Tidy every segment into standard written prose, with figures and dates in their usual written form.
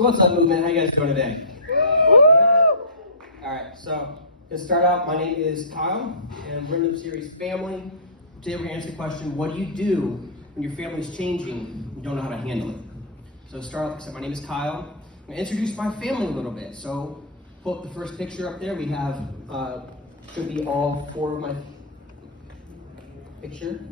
What's up, movement? How you guys doing today? All right, so to start out, my name is Kyle, and we're in the series Family. Today we're going to answer the question, what do you do when your family's changing and you don't know how to handle it? So to start off, my name is Kyle. I'm going to introduce my family a little bit. So pull up the first picture up there. We have, should be all four of my picture.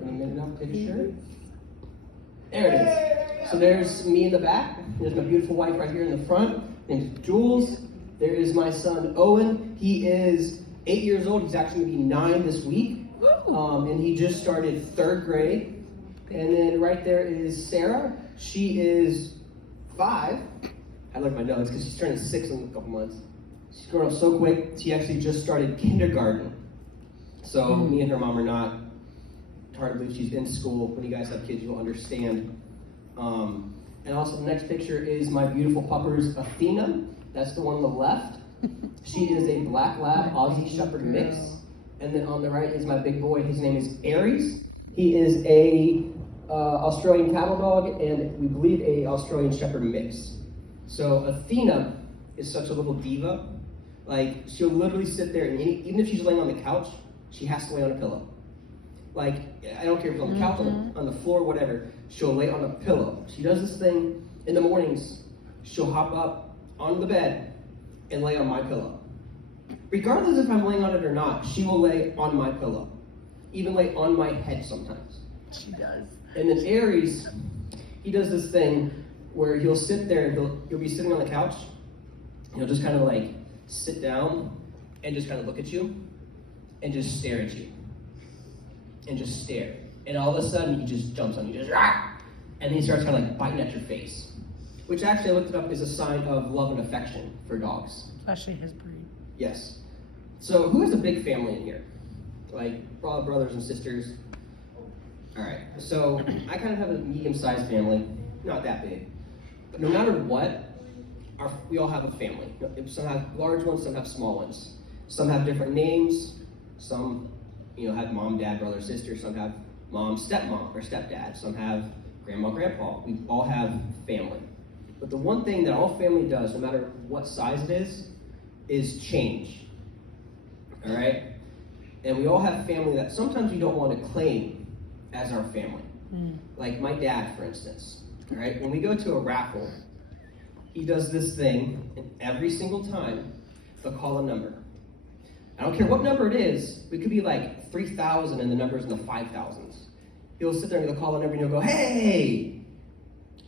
In a minute now, picture. There it is. So there's me in the back. There's my beautiful wife right here in the front. Her name's Jules. There is my son Owen. He is 8 years old. He's actually going to be 9 this week. And he just started 3rd grade. And then right there is Sarah. She is 5. I look at my notes because she's turning 6 in a couple months. She's growing up so quick. She actually just started kindergarten. So me and her mom are not. It's hard to believe she's in school. When you guys have kids, you'll understand. And also the next picture is my beautiful puppers, Athena. That's the one on the left. She is a black lab Aussie Shepherd mix. And then on the right is my big boy. His name is Aries. He is a Australian cattle dog and we believe a Australian Shepherd mix. So Athena is such a little diva. Like she'll literally sit there and even if she's laying on the couch, she has to lay on a pillow. Like, I don't care if it's on the couch, on the floor, whatever. She'll lay on a pillow. She does this thing in the mornings. She'll hop up on the bed and lay on my pillow. Regardless if I'm laying on it or not, she will lay on my pillow. Even lay on my head sometimes. She does. And then Aries, he does this thing where he'll sit there and he'll be sitting on the couch. And he'll just kind of like sit down and just kind of look at you and just stare at you. And just stare. And all of a sudden, he just jumps on you, just rah! And he starts kind of like biting at your face. Which actually, I looked it up, is a sign of love and affection for dogs. Especially his breed. Yes. So, who has a big family in here? Like, brothers and sisters? Alright, so I kind of have a medium-sized family. Not that big. But no matter what, we all have a family. Some have large ones, some have small ones. Some have different names, some have mom, dad, brother, sister. Some have mom, stepmom, or stepdad. Some have grandma, grandpa. We all have family. But the one thing that all family does, no matter what size it is change. All right? And we all have family that sometimes we don't want to claim as our family. Like my dad, for instance. All right? When we go to a raffle, he does this thing, and every single time, they'll call a number. I don't care what number it is. It could be like 3,000 and the number's in the 5,000s. He'll sit there and he'll call a number and he'll go, hey!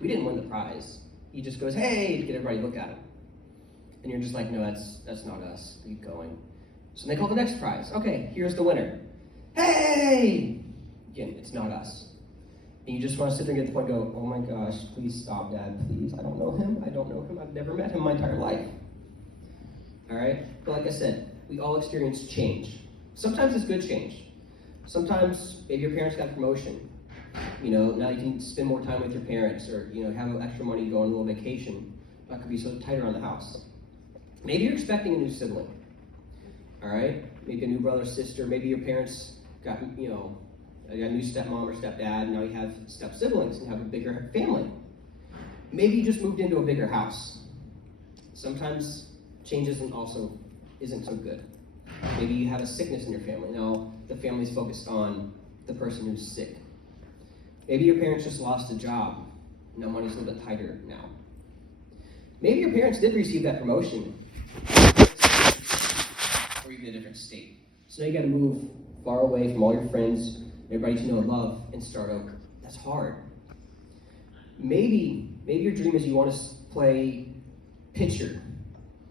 We didn't win the prize. He just goes, hey, to get everybody to look at him. And you're just like, no, that's not us. Keep going. So they call the next prize. Okay, here's the winner. Hey! Again, it's not us. And you just want to sit there and get to the point and go, oh my gosh, please stop, Dad, please. I don't know him. I've never met him my entire life. All right? But like I said, we all experience change. Sometimes it's good change. Sometimes maybe your parents got a promotion. Now you can spend more time with your parents or, have extra money to go on a little vacation. Not could be so tight around the house. Maybe you're expecting a new sibling. All right? Maybe a new brother or sister. Maybe your parents got, a new stepmom or stepdad. Now you have step siblings and have a bigger family. Maybe you just moved into a bigger house. Sometimes change isn't so good. Maybe you have a sickness in your family. Now the family's focused on the person who's sick. Maybe your parents just lost a job. Now money's a little bit tighter now. Maybe your parents did receive that promotion. Or even a different state. So now you gotta move far away from all your friends, everybody you know and love, and start over. That's hard. Maybe your dream is you want to play pitcher.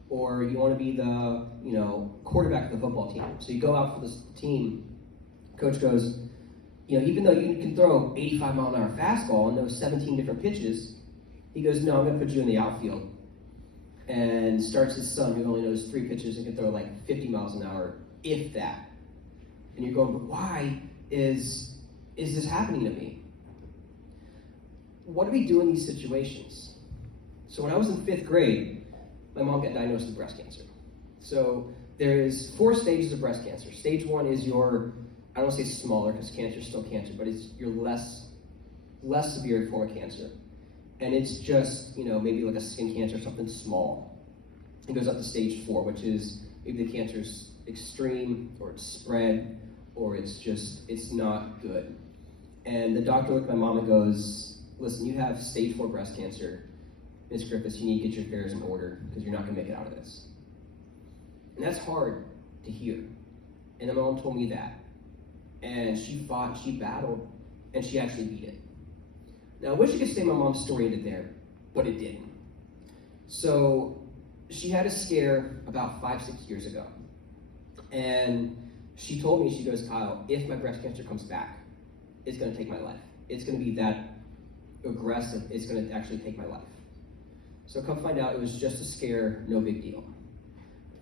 Or you want to be the, quarterback of the football team. So you go out for this team. Coach goes, even though you can throw 85-mile-an-hour fastball and know 17 different pitches, he goes, no, I'm going to put you in the outfield. And starts his son, who only knows 3 pitches and can throw like 50 miles an hour, if that. And you're going, but why is this happening to me? What do we do in these situations? So when I was in 5th grade, my mom got diagnosed with breast cancer. So there is 4 stages of breast cancer. Stage 1 is your, I don't want to say smaller because cancer is still cancer, but it's your less severe form of cancer. and it's just, maybe like a skin cancer, something small. It goes up to stage 4, which is maybe the cancer's extreme, or it's spread, or it's not good. And the doctor looked at my mom and goes, listen, you have stage 4 breast cancer. Ms. Griffiths, you need to get your affairs in order because you're not going to make it out of this. And that's hard to hear. And my mom told me that. And she fought, she battled, and she actually beat it. Now, I wish I could say my mom's story ended there, but it didn't. So she had a scare about 5-6 years ago. And she told me, she goes, Kyle, if my breast cancer comes back, it's going to take my life. It's going to be that aggressive. It's going to actually take my life. So come find out, it was just a scare, no big deal.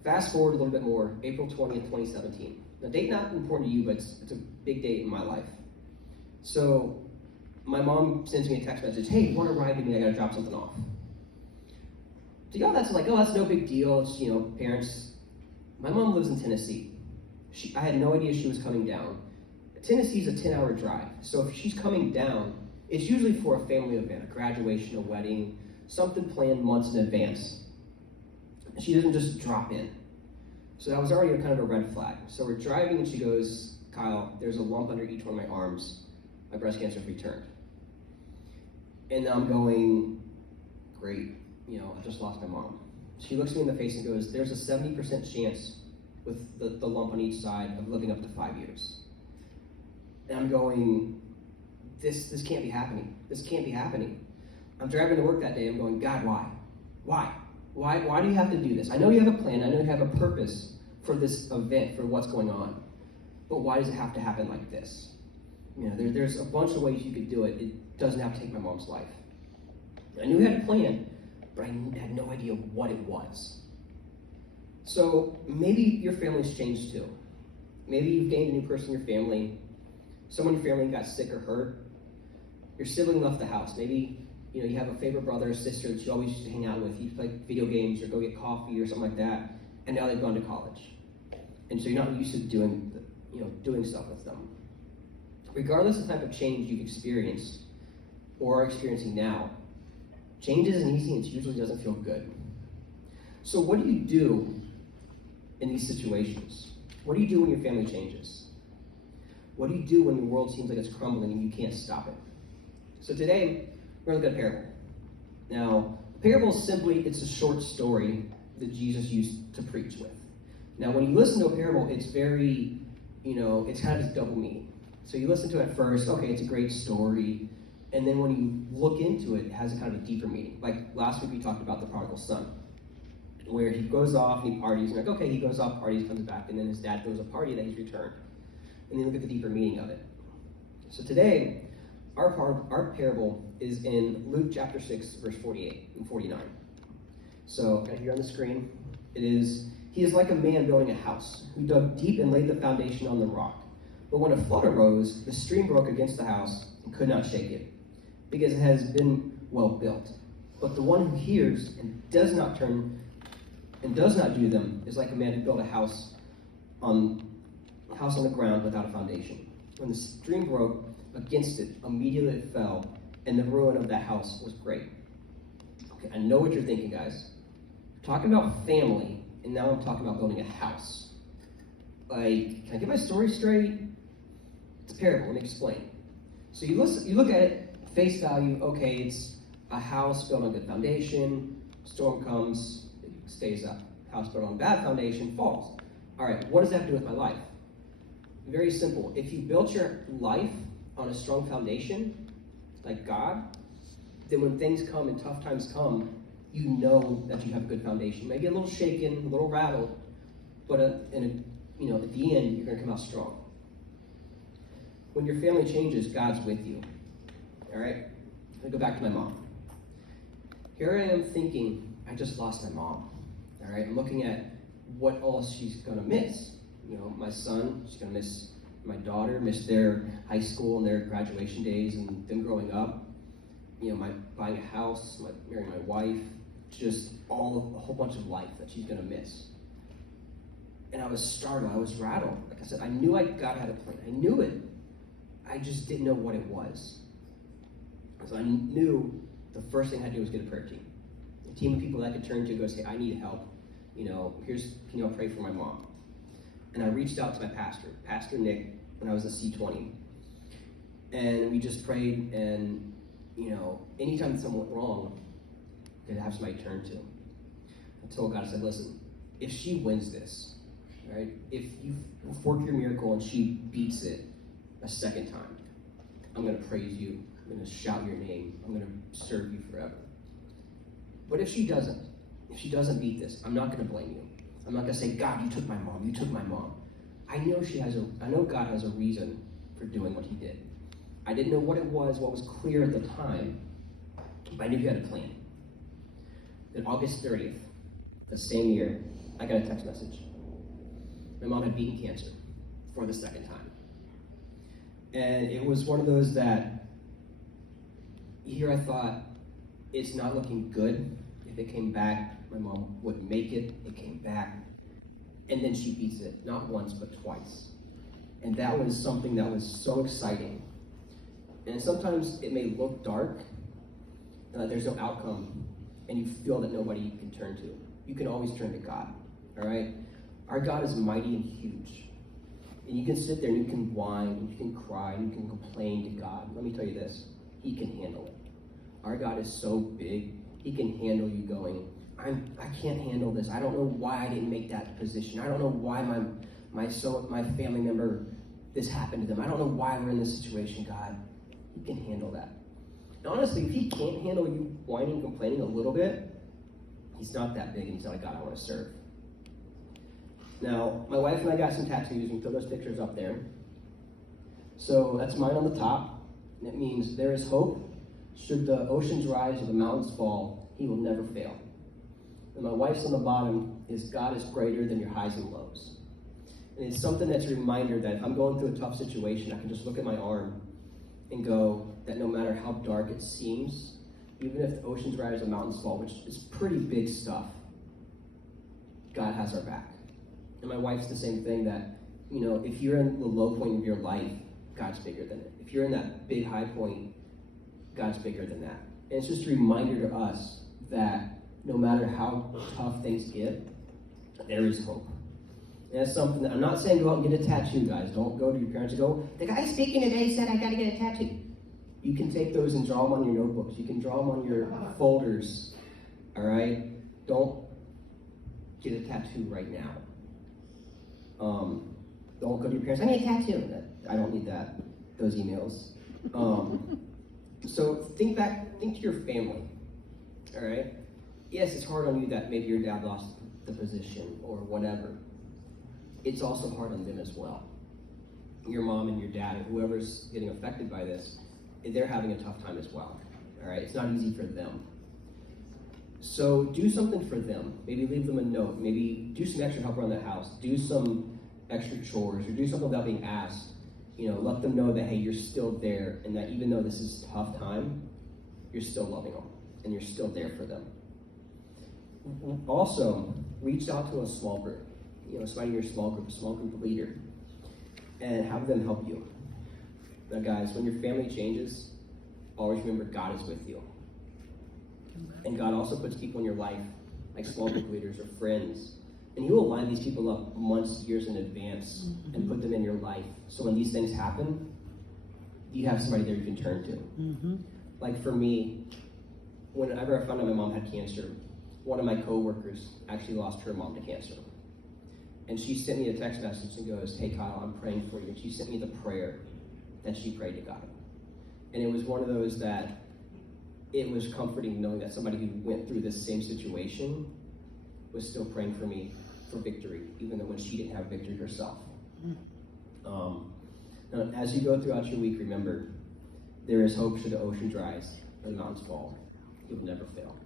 Fast forward a little bit more, April 20th, 2017. Now, date not important to you, but it's a big date in my life. So my mom sends me a text message, hey, you want to ride with me? I got to drop something off. To y'all, that's like, oh, that's no big deal. It's, parents. My mom lives in Tennessee. I had no idea she was coming down. Tennessee's a 10-hour drive. So if she's coming down, it's usually for a family event, a graduation, a wedding, something planned months in advance. She doesn't just drop in. So that was already kind of a red flag. So we're driving and she goes, Kyle, there's a lump under each one of my arms. My breast cancer has returned. And I'm going, great, I just lost my mom. She looks me in the face and goes, there's a 70% chance with the lump on each side of living up to 5 years. And I'm going, this can't be happening. This can't be happening. I'm driving to work that day. I'm going, God, why? Why do you have to do this? I know you have a plan. I know you have a purpose for this event, for what's going on. But why does it have to happen like this? There's a bunch of ways you could do it. It doesn't have to take my mom's life. I knew I had a plan, but I had no idea what it was. So maybe your family's changed too. Maybe you've gained a new person in your family. Someone in your family got sick or hurt. Your sibling left the house. Maybe you have a favorite brother or sister that you always used to hang out with. You play video games or go get coffee or something like that, and now they've gone to college. And so you're not used to doing stuff with them. Regardless of the type of change you've experienced or are experiencing now, change isn't easy and it usually doesn't feel good. So what do you do in these situations? What do you do when your family changes? What do you do when your world seems like it's crumbling and you can't stop it? So today, we're going to look at a parable. Now, a parable is simply, it's a short story that Jesus used to preach with. Now, when you listen to a parable, it's very, it's kind of this double meaning. So you listen to it at first, okay, it's a great story. And then when you look into it, it has a kind of a deeper meaning. Like last week we talked about the prodigal son, where he goes off and he parties. And like, okay, he goes off, parties, comes back, and then his dad throws a party that he's returned. And then look at the deeper meaning of it. So today, our parable is in Luke chapter 6, verse 48 and 49. So, right here on the screen, it is, he is like a man building a house, who dug deep and laid the foundation on the rock. But when a flood arose, the stream broke against the house and could not shake it, because it has been well built. But the one who hears and does not do them is like a man who built a house on the ground without a foundation. When the stream broke against it, immediately it fell, and the ruin of that house was great. Okay, I know what you're thinking, guys. I'm talking about family, and now I'm talking about building a house. Like, can I get my story straight? It's a parable. Let me explain. So you look at it, face value. Okay, it's a house built on good foundation. Storm comes, it stays up. House built on bad foundation falls. All right, what does that have to do with my life? Very simple. If you built your life on a strong foundation, like God, then when things come and tough times come, you know that you have a good foundation. Maybe a little shaken, a little rattled, but at the end, you're going to come out strong. When your family changes, God's with you. All right? Let me go back to my mom. Here I am thinking, I just lost my mom. All right? I'm looking at what all she's going to miss. My son, she's going to miss my daughter, miss their high school and their graduation days and them growing up. My buying a house, marrying my wife, just a whole bunch of life that she's going to miss. And I was startled. I was rattled. Like I said, I knew God had a plan. I knew it. I just didn't know what it was. So I knew the first thing I had to do was get a prayer team. A team of people that I could turn to, go say, I need help. Can you all pray for my mom? And I reached out to my pastor, Pastor Nick, when I was a C20. And we just prayed, and, anytime something went wrong, I could have somebody to turn to. I told God, I said, listen, if she wins this, right? If you work your miracle and she beats it a second time, I'm going to praise you. I'm going to shout your name. I'm going to serve you forever. But if she doesn't beat this, I'm not going to blame you. I'm not going to say, God, you took my mom. You took my mom. I know God has a reason for doing what he did. I didn't know what it was, what was clear at the time, but I knew he had a plan. Then August 30th, the same year, I got a text message. My mom had beaten cancer for the second time. And it was one of those that, here I thought, it's not looking good. If it came back, my mom wouldn't make it. It came back. And then she beats it, not once, but twice. And that was something that was so exciting. And sometimes it may look dark, there's no outcome, and you feel that nobody you can turn to. You can always turn to God, all right? Our God is mighty and huge. And you can sit there and you can whine, and you can cry, and you can complain to God. Let me tell you this, he can handle it. Our God is so big, he can handle you going, I can't handle this. I don't know why I didn't make that position. I don't know why my family member, this happened to them. I don't know why we're in this situation, God. He can handle that. And honestly, if he can't handle you whining, complaining a little bit, he's not that big and he's not a God I want to serve. Now, my wife and I got some tattoos. We throw those pictures up there. So that's mine on the top. And it means there is hope. Should the oceans rise or the mountains fall, he will never fail. And my wife's on the bottom is God is greater than your highs and lows. And it's something that's a reminder that if I'm going through a tough situation, I can just look at my arm and go that no matter how dark it seems, even if the oceans rise or mountains fall, which is pretty big stuff, God has our back. And my wife's the same thing that, if you're in the low point of your life, God's bigger than it. If you're in that big high point, God's bigger than that. And it's just a reminder to us that no matter how tough things get, there is hope. And that's something that I'm not saying go out and get a tattoo, guys. Don't go to your parents and go, the guy speaking today said I got to get a tattoo. You can take those and draw them on your notebooks. You can draw them on your folders. All right? Don't get a tattoo right now. Don't go to your parents. I need a tattoo. I don't need that. Those emails. So think to your family. All right? Yes, it's hard on you that maybe your dad lost the position or whatever. It's also hard on them as well. Your mom and your dad and whoever's getting affected by this, they're having a tough time as well. All right? It's not easy for them. So do something for them. Maybe leave them a note. Maybe do some extra help around the house. Do some extra chores or do something without being asked. Let them know that, hey, you're still there and that even though this is a tough time, you're still loving them and you're still there for them. Also, reach out to a small group. Somebody in your small group leader, and have them help you. Now, guys, when your family changes, always remember God is with you. And God also puts people in your life, like small group leaders or friends, and he will line these people up months, years in advance, and put them in your life. So when these things happen, you have somebody there you can turn to. Like for me, whenever I found out my mom had cancer, one of my coworkers actually lost her mom to cancer. And she sent me a text message and goes, hey Kyle, I'm praying for you. And she sent me the prayer that she prayed to God. And it was one of those that it was comforting knowing that somebody who went through this same situation was still praying for me for victory, even though when she didn't have victory herself. Now, as you go throughout your week, remember, there is hope should the oceans rise or the mountains fall. You'll never fail.